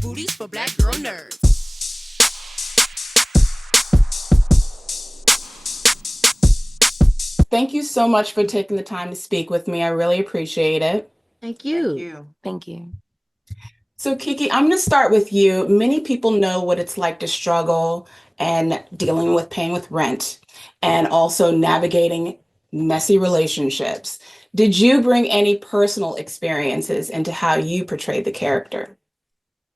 booties for black girl nerds. Thank you so much for taking the time to speak with me. I really appreciate it. Thank Thank you. you. Thank you. So, Kiki, I'm going to start with you. Many people know what it's like to struggle and dealing with paying with rent and also navigating messy relationships. Did you bring any personal experiences into how you portrayed the character?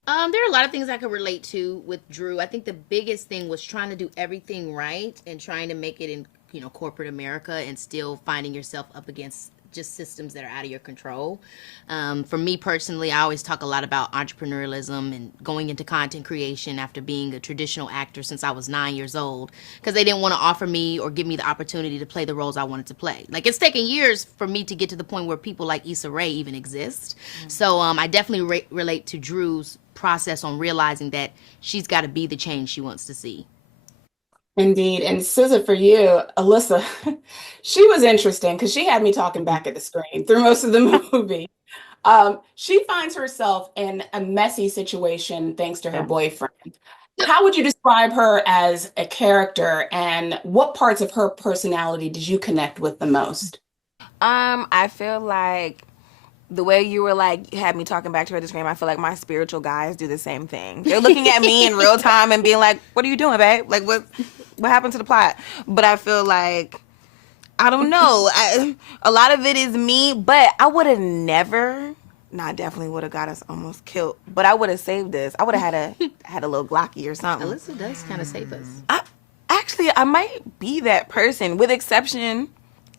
There are a lot of things I could relate to with Dreux. I think the biggest thing was trying to do everything right and trying to make it in, corporate America and still finding yourself up against just systems that are out of your control. For me personally, I always talk a lot about entrepreneurialism and going into content creation after being a traditional actor since I was 9 years old because they didn't want to offer me or give me the opportunity to play the roles I wanted to play. Like, it's taken years for me to get to the point where people like Issa Rae even exist. So I definitely relate to Drew's process on realizing that she's got to be the change she wants to see. Indeed. And SZA, for you, Alyssa, she was interesting because she had me talking back at the screen through most of the movie. She finds herself in a messy situation thanks to her Yeah. boyfriend. How would you describe her as a character, and what parts of her personality did you connect with the most? I feel like the way you were like had me talking back to her at the screen, I feel like my spiritual guys do the same thing. They're looking at me in real time and being like, "What are you doing, babe? Like what happened to the plot?" But I feel like I don't know. A lot of it is me, but I would have never. No, I definitely would have got us almost killed. But I would have saved us. I would have had a little Glocky or something. Alyssa does kind of save us. I might be that person, with exception.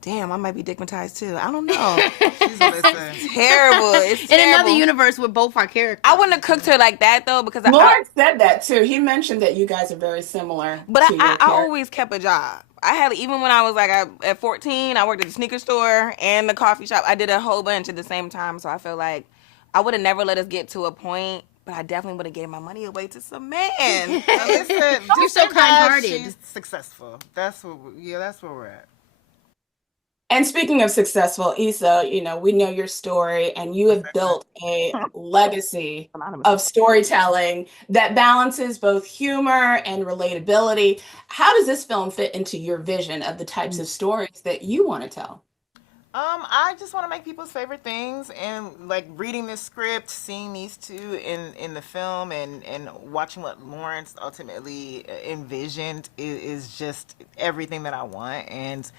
Damn, I might be digmatized too. I don't know. She's Alyssa. Terrible. It's In terrible. another universe, we're both our characters. I wouldn't have cooked her like that though, because Lord said that too. He mentioned that you guys are very similar but to your I character. always kept a job. I had, even when I was like at 14, I worked at the sneaker store and the coffee shop. I did a whole bunch at the same time, so I feel like I would have never let us get to a point, but I definitely would have gave my money away to some man. Alyssa, You're so kind-hearted. She's successful. That's that's where we're at. And speaking of successful, Issa, we know your story and you have built a legacy Anonymous. of storytelling that balances both humor and relatability. How does this film fit into your vision of the types of stories that you want to tell? I just want to make people's favorite things, and like reading this script, seeing these two in the film, and watching what Lawrence ultimately envisioned is just everything that I want. And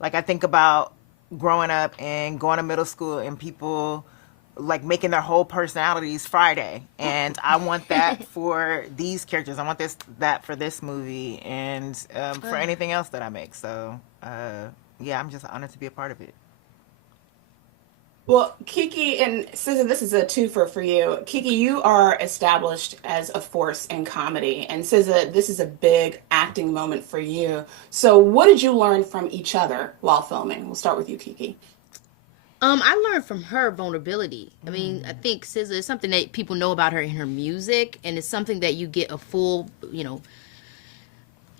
like I think about growing up and going to middle school and people like making their whole personalities Friday, and I want that for these characters. I want that for this movie, and for anything else that I make. So yeah, I'm just honored to be a part of it. Well, Kiki and SZA, this is a twofer for you. Kiki, you are established as a force in comedy, and SZA, this is a big acting moment for you. So, what did you learn from each other while filming? We'll start with you, Kiki. I learned from her vulnerability. I mean, I think SZA is something that people know about her in her music, and it's something that you get a full,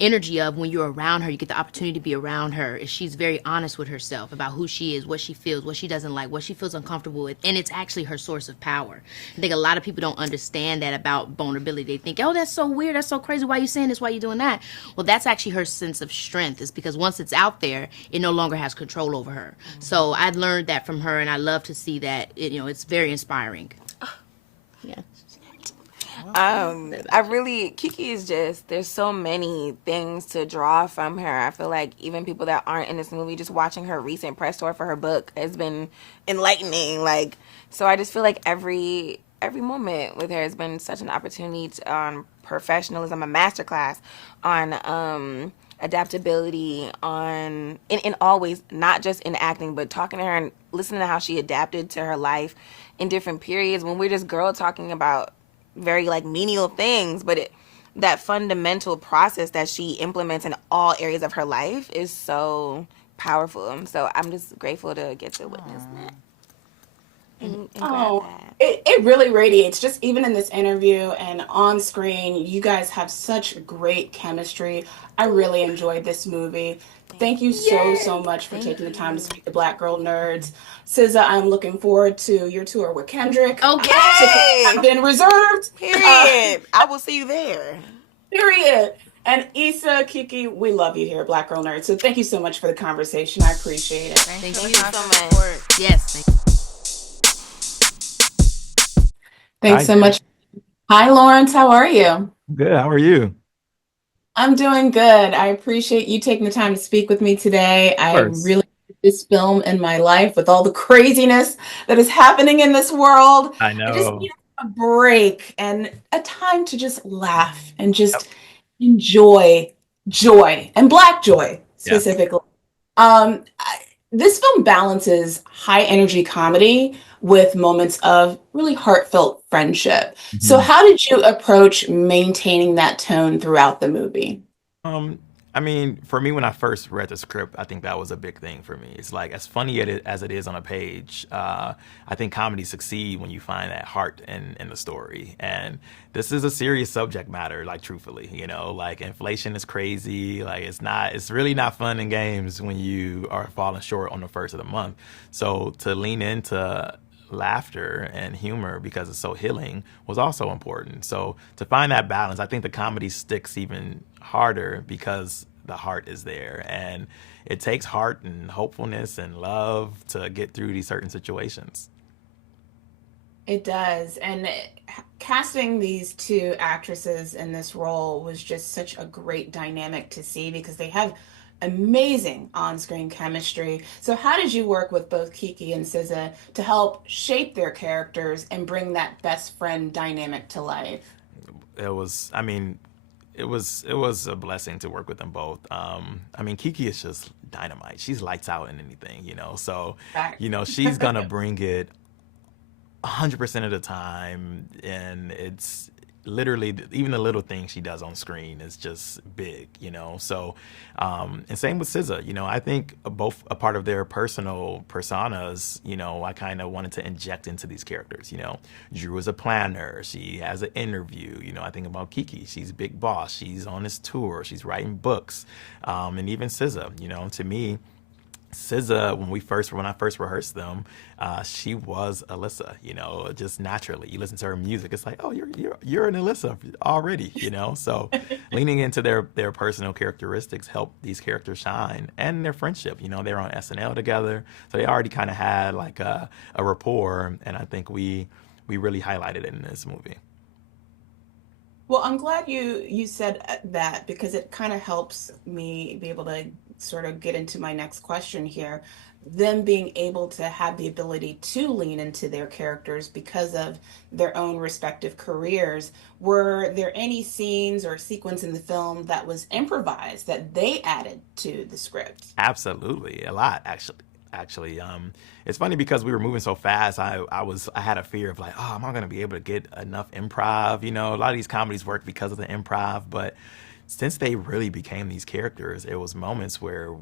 energy of when you're around her. You get the opportunity to be around her. She's very honest with herself about who she is, what she feels, what she doesn't like, what she feels uncomfortable with, and it's actually her source of power. I think a lot of people don't understand that about vulnerability. They think, oh, that's so weird, that's so crazy, why are you saying this, why are you doing that? Well, that's actually her sense of strength, is because once it's out there, it no longer has control over her. So I learned that from her, and I love to see that. It's very inspiring. Yeah. Kiki is just, there's so many things to draw from her. I feel like even people that aren't in this movie, just watching her recent press tour for her book has been enlightening. Like, so I just feel like every moment with her has been such an opportunity on professionalism, a masterclass on adaptability, on in all ways, not just in acting, but talking to her and listening to how she adapted to her life in different periods when we're just girl talking about very like menial things, but that fundamental process that she implements in all areas of her life is so powerful. So I'm just grateful to get to witness that. and grab Oh, that. it really radiates, just even in this interview and on screen. You guys have such great chemistry. I really enjoyed this movie. Thank Thank you you. so, so Yay! much for Thank taking the time to you. speak to Black Girl Nerds. SZA, I'm looking forward to your tour with Kendrick. Okay. Tickets have Yay! been reserved. Uh, Period. I will see you there. period. And Issa, Kiki, we love you here, at Black Girl Nerds. So thank you so much for the conversation. I appreciate it. Thanks Thank for the you. Thank you so constant much. support. Yes. Thanks Hi, so Jay. much. Hi, Lawrence. How are you? Good. How are you? I'm doing good. I appreciate you taking the time to speak with me today. Of I course. really need this film in my life with all the craziness that is happening in this world. I I just know. need a break and a time to just laugh and Yep. just enjoy joy and Black joy Yeah. specifically. This film balances high energy comedy with moments of really heartfelt friendship. So, Mhm. how did you approach maintaining that tone throughout the movie? Um, I mean, for me, when I first read the script, I think that was a big thing for me. It's like as funny as it is on a page. I think comedy succeed when you find that heart in the story. And this is a serious subject matter. Like truthfully, like inflation is crazy. Like it's really not fun and games when you are falling short on the first of the month. So to lean into laughter and humor because it's so healing was also important. So to find that balance, I think the comedy sticks even harder because the heart is there. And it takes heart and hopefulness and love to get through these certain situations. It does. And casting these two actresses in this role was just such a great dynamic to see because they have amazing on-screen chemistry. So how did you work with both Kiki and SZA to help shape their characters and bring that best friend dynamic to life? I mean, it was a blessing to work with them both. I mean, Kiki is just dynamite. She's lights out in anything. So, Back. she's gonna bring it 100% of the time, and it's literally even the little thing she does on screen is just big. So and same with SZA. I think both a part of their personal personas. I kind of wanted to inject into these characters. Dreux is a planner, she has an interview. I think about Kiki, she's big boss, she's on this tour, she's writing books. And even SZA, to me, SZA, when I first rehearsed them, she was Alyssa. Just naturally. You listen to her music, it's like, oh, you're an Alyssa already. So leaning into their personal characteristics helped these characters shine, and their friendship. They're on SNL together, so they already kind of had like a rapport, and I think we really highlighted it in this movie. Well, I'm glad you said that because it kind of helps me be able to sort of get into my next question here. Them being able to have the ability to lean into their characters because of their own respective careers. Were there any scenes or sequence in the film that was improvised that they added to the script? Absolutely, a lot actually. It's funny because we were moving so fast. I had a fear of like, oh, am I gonna be able to get enough improv? A lot of these comedies work because of the improv, but since they really became these characters, it was moments where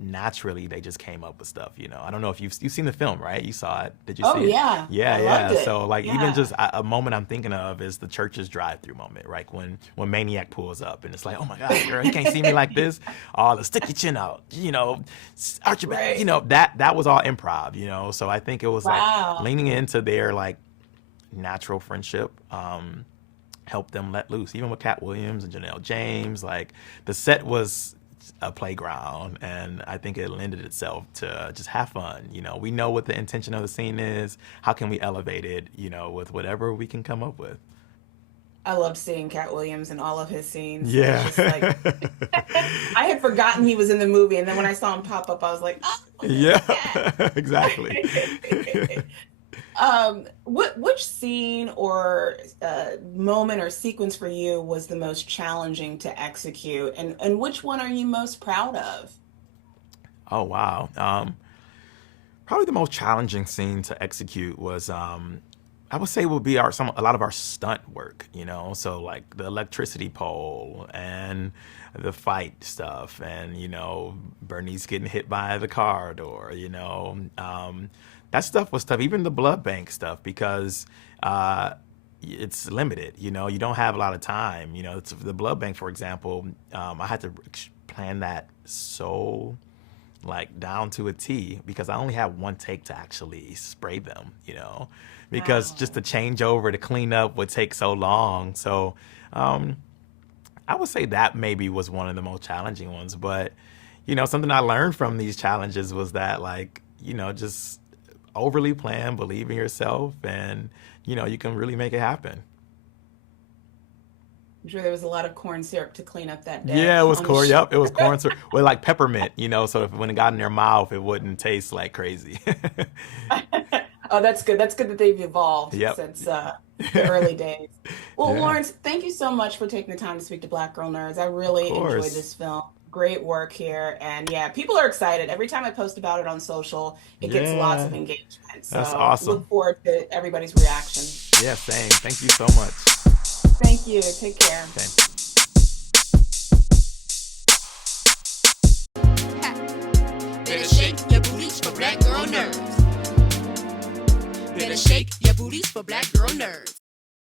naturally they just came up with stuff. I don't know if you've seen the film, right? You saw it. Did you Oh see it? yeah, Yeah, I loved yeah. it. So like even Yeah. just a moment I'm thinking of is the church's drive-through moment, right? When Maniac pulls up and it's like, oh my God, girl, you can't see me like this. Oh, the stick your chin out, arch your back. Right. That was all improv. So I think it was like Wow. leaning into their like natural friendship. Help them let loose. Even with Cat Williams and Janelle James, like the set was a playground, and I think it lended itself to just have fun. We know what the intention of the scene is. How can we elevate it? With whatever we can come up with. I loved seeing Cat Williams in all of his scenes. It's Yeah. just like I had forgotten he was in the movie, and then when I saw him pop up, I was like, "Oh, Yeah. Exactly. yeah." Which scene or moment or sequence for you was the most challenging to execute, and which one are you most proud of? Oh wow. Probably the most challenging scene to execute was I would say would be a lot of our stunt work, you know, so like the electricity pole and the fight stuff, and you know, Bernice getting hit by the car door, you know, that stuff was tough. Even the blood bank stuff, because it's limited, you know, you don't have a lot of time, you know. It's the blood bank, for example. I had to plan that so like down to a T, because I only had one take to actually spray them, you know, because just the changeover to clean up would take so long. So I would say that maybe was one of the most challenging ones. But, you know, something I learned from these challenges was that, like, you know, just overly plan, believe in yourself, and, you know, you can really make it happen. I'm sure there was a lot of corn syrup to clean up that day Yeah, it was on the corn. shoot. Yep, it was corn syrup with like peppermint, you know, so if when it got in their mouth, it wouldn't taste like crazy. Oh, that's good. That's good that they've evolved Yep. since the early days. Well, Yeah, Lawrence, thank you so much for taking the time to speak to Black Girl Nerds. I of really enjoyed course. this film. Great work here. And yeah, people are excited. Every time I post about it on social, it gets lots of Yeah, engagement. that's So awesome. look forward to everybody's reaction. Yeah, same. Thank you so much. Thank you. Take care. Okay. Better shake your booties for Black Girl Nerds. Better shake your booties for Black Girl Nerds.